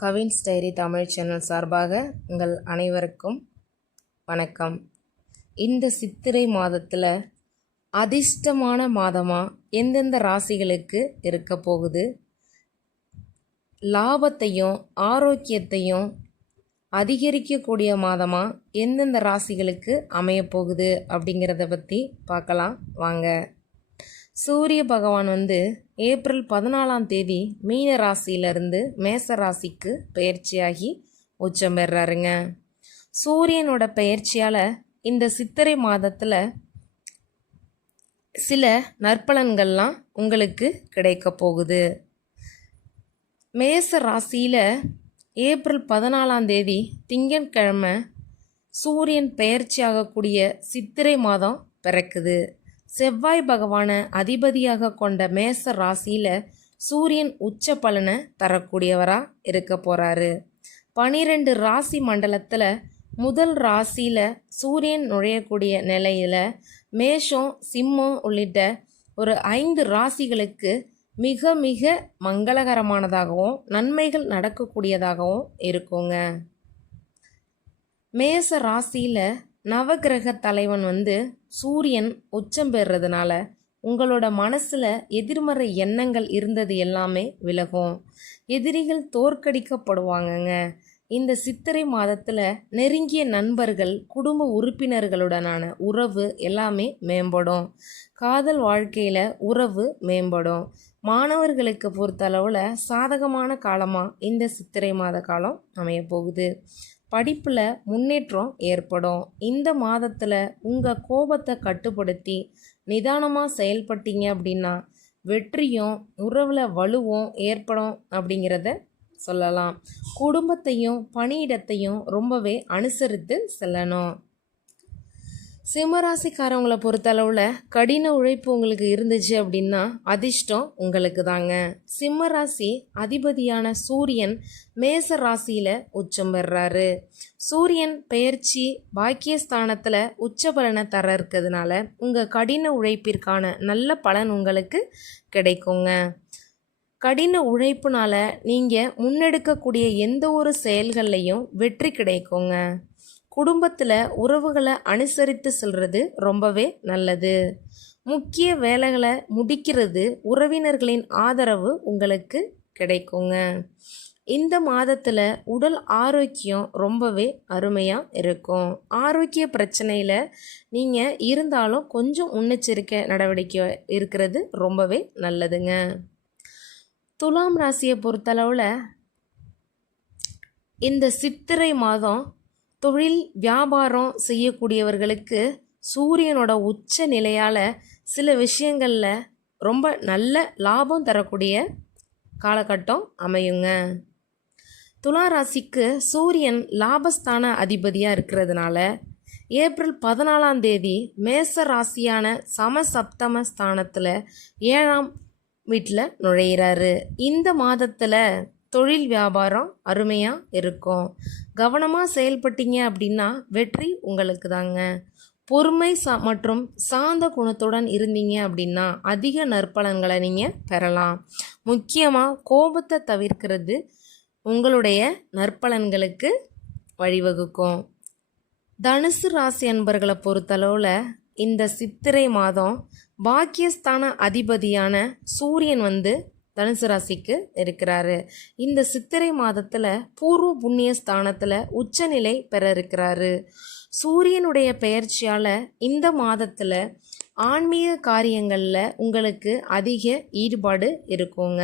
Cavin's diary Tamil channel சார்பாக உங்கள் அனைவருக்கும் வணக்கம். இந்த சித்திரை மாதத்தில் அதிர்ஷ்டமான மாதமாக எந்தெந்த ராசிகளுக்கு இருக்க போகுது, லாபத்தையும் ஆரோக்கியத்தையும் அதிகரிக்கக்கூடிய மாதமாக எந்தெந்த ராசிகளுக்கு அமையப்போகுது அப்படிங்கிறத பற்றி பார்க்கலாம் வாங்க. சூரிய பகவான் ஏப்ரல் 14 மீன ராசியிலிருந்து மேச ராசிக்கு பயிற்சியாகி உச்சம் பெறாருங்க. சூரியனோட பயிற்சியால் இந்த சித்திரை மாதத்தில் சில நற்பலன்கள்லாம் உங்களுக்கு கிடைக்க போகுது. மேச ராசியில் ஏப்ரல் 14 திங்கட்கிழமை சூரியன் பயிற்சியாகக்கூடிய சித்திரை மாதம் பிறக்குது. செவ்வாய் பகவானை அதிபதியாக கொண்ட மேச ராசியில் சூரியன் உச்ச பலனை தரக்கூடியவராக இருக்க போகிறாரு. 12 ராசி மண்டலத்தில் முதல் ராசியில் சூரியன் நுழையக்கூடிய நிலையில் மேஷம், சிம்மம் உள்ளிட்ட ஒரு 5 ராசிகளுக்கு மிக மிக மங்களகரமானதாகவும் நன்மைகள் நடக்கக்கூடியதாகவும் இருக்குங்க. மேச ராசியில் நவகிரக தலைவன் சூரியன் உச்சம் பெறுறதுனால உங்களோட மனசில் எதிர்மறை எண்ணங்கள் இருந்தது எல்லாமே விலகும். எதிரிகள் தோற்கடிக்கப்படுவாங்கங்க. இந்த சித்திரை மாதத்தில் நெருங்கிய நண்பர்கள், குடும்ப உறுப்பினர்களுடனான உறவு எல்லாமே மேம்படும். காதல் வாழ்க்கையில் உறவு மேம்படும். மாணவர்களுக்கு பொறுத்தளவில் சாதகமான காலமாக இந்த சித்திரை மாத காலம் அமையப்போகுது. படிப்பில் முன்னேற்றம் ஏற்படும். இந்த மாதத்தில் உங்கள் கோபத்தை கட்டுப்படுத்தி நிதானமாக செயல்பட்டீங்க அப்படின்னா வெற்றியும் உறவில் வலுவும் ஏற்படும் அப்படிங்கிறத சொல்லலாம். குடும்பத்தையும் பணியிடத்தையும் ரொம்பவே அனுசரித்து செல்லணும். சிம்மராசிக்காரவங்களை பொறுத்தளவில் கடின உழைப்பு உங்களுக்கு இருந்துச்சு அப்படின்னா அதிர்ஷ்டம் உங்களுக்கு தாங்க. சிம்மராசி அதிபதியான சூரியன் மேச ராசியில் உச்சம் பெறாரு. சூரியன் பெயர்ச்சி பாக்கியஸ்தானத்தில் உச்ச பலனை தர இருக்கிறதுனால உங்கள் கடின உழைப்பிற்கான நல்ல பலன் உங்களுக்கு கிடைக்குங்க. கடின உழைப்புனால நீங்கள் முன்னெடுக்கக்கூடிய எந்த ஒரு செயல்கள்லையும் வெற்றி கிடைக்குங்க. குடும்பத்தில் உறவுகளை அனுசரித்து செல்வது ரொம்பவே நல்லது. முக்கிய வேலைகளை முடிக்கிறது உறவினர்களின் ஆதரவு உங்களுக்கு கிடைக்குங்க. இந்த மாதத்தில் உடல் ஆரோக்கியம் ரொம்பவே அருமையாக இருக்கும். ஆரோக்கிய பிரச்சனையில் நீங்கள் இருந்தாலும் கொஞ்சம் முன்னெச்சரிக்கை நடவடிக்கை இருக்கிறது ரொம்பவே நல்லதுங்க. துலாம் ராசியை பொறுத்தளவில் இந்த சித்திரை மாதம் தொழில் வியாபாரம் செய்யக்கூடியவர்களுக்கு சூரியனோட உச்ச நிலையால் சில விஷயங்களில் ரொம்ப நல்ல லாபம் தரக்கூடிய காலகட்டம் அமையுங்க. துலா ராசிக்கு சூரியன் லாபஸ்தான அதிபதியாக இருக்கிறதுனால ஏப்ரல் 14 மேச ராசியான சமசப்தம ஸ்தானத்தில் 7ஆம் வீட்டில் நுழையிறாரு. இந்த மாதத்தில் தொழில் வியாபாரம் அருமையாக இருக்கும். கவனமாக செயல்பட்டீங்க அப்படின்னா வெற்றி உங்களுக்கு தாங்க. பொறுமை மற்றும் சாந்த குணத்துடன் இருந்தீங்க அப்படின்னா அதிக நற்பலன்களை நீங்கள் பெறலாம். முக்கியமாக கோபத்தை தவிர்க்கிறது உங்களுடைய நற்பலன்களுக்கு வழிவகுக்கும். தனுசு ராசி அன்பர்களை பொறுத்தளவில் இந்த சித்திரை மாதம் பாக்கியஸ்தான அதிபதியான சூரியன் தனுசு ராசிக்கு இருக்கிறாரு. இந்த சித்திரை மாதத்தில் பூர்வ புண்ணிய ஸ்தானத்தில் உச்சநிலை பெற இருக்கிறாரு. சூரியனுடைய பெயர்ச்சியால் இந்த மாதத்தில் ஆன்மீக காரியங்களில் உங்களுக்கு அதிக ஈடுபாடு இருக்குங்க.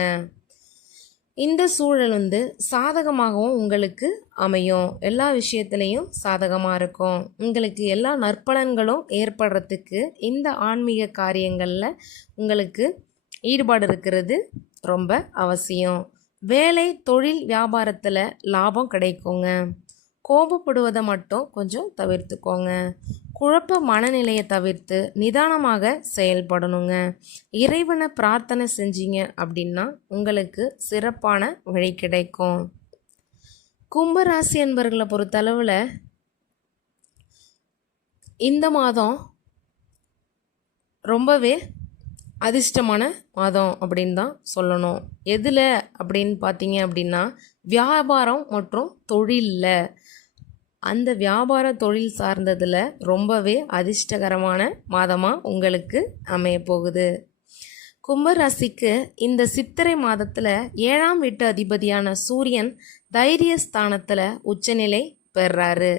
இந்த சூழல் சாதகமாகவும் உங்களுக்கு அமையும். எல்லா விஷயத்துலேயும் சாதகமாக இருக்கும். உங்களுக்கு எல்லா நற்பலன்களும் ஏற்படுறதுக்கு இந்த ஆன்மீக காரியங்களில் உங்களுக்கு ஈடுபாடு இருக்கிறது ரொம்ப அவசியம். வேலை தொழில் வியாபாரத்தில் லாபம் கிடைக்குங்க. கோபப்படுவதை மட்டும் கொஞ்சம் தவிர்த்துக்கோங்க. குழப்ப மனநிலையை தவிர்த்து நிதானமாக செயல்படணுங்க. இறைவனை பிரார்த்தனை செஞ்சீங்க அப்படின்னா உங்களுக்கு சிறப்பான வழி கிடைக்கும். கும்பராசி அன்பர்களை பொறுத்தளவில் இந்த மாதம் ரொம்பவே அதிர்ஷ்டமான மாதம் அப்படின்னு தான் சொல்லணும். எதில் அப்படின்னு பார்த்தீங்க அப்படின்னா வியாபாரம் மற்றும் தொழிலில். அந்த வியாபார தொழில் சார்ந்ததில் ரொம்பவே அதிர்ஷ்டகரமான மாதமாக உங்களுக்கு அமைய போகுது. கும்பராசிக்கு இந்த சித்திரை மாதத்தில் 7ஆம் வீட்டு அதிபதியான சூரியன் தைரியஸ்தானத்தில் உச்சநிலை பெறாரு.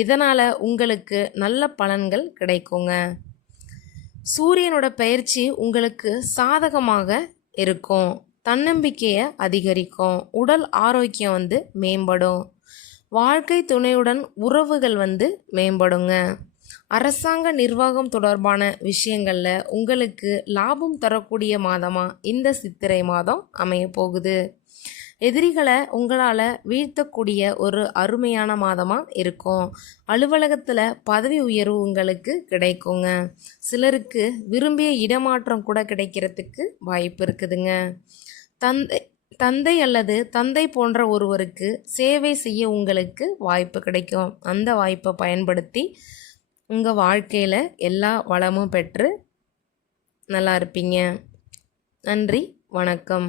இதனால் உங்களுக்கு நல்ல பலன்கள் கிடைக்குங்க. சூரியனோட பயிற்சி உங்களுக்கு சாதகமாக இருக்கும். தன்னம்பிக்கையை அதிகரிக்கும். உடல் ஆரோக்கியம் மேம்படும். வாழ்க்கை துணையுடன் உறவுகள் மேம்படுங்க. அரசாங்க நிர்வாகம் தொடர்பான விஷயங்களில் உங்களுக்கு லாபம் தரக்கூடிய மாதமாக இந்த சித்திரை மாதம் அமைய போகுது. எதிரிகளை உங்களால் வீழ்த்தக்கூடிய ஒரு அருமையான மாதமாக இருக்கும். அலுவலகத்தில் பதவி உயர்வு உங்களுக்கு கிடைக்குங்க. சிலருக்கு விரும்பிய இடமாற்றம் கூட கிடைக்கிறதுக்கு வாய்ப்பு இருக்குதுங்க. தந்தை அல்லது தந்தை போன்ற ஒருவருக்கு சேவை செய்ய உங்களுக்கு வாய்ப்பு கிடைக்கும். அந்த வாய்ப்பை பயன்படுத்தி உங்கள் வாழ்க்கையில் எல்லா வளமும் பெற்று நல்லா இருப்பீங்க. நன்றி, வணக்கம்.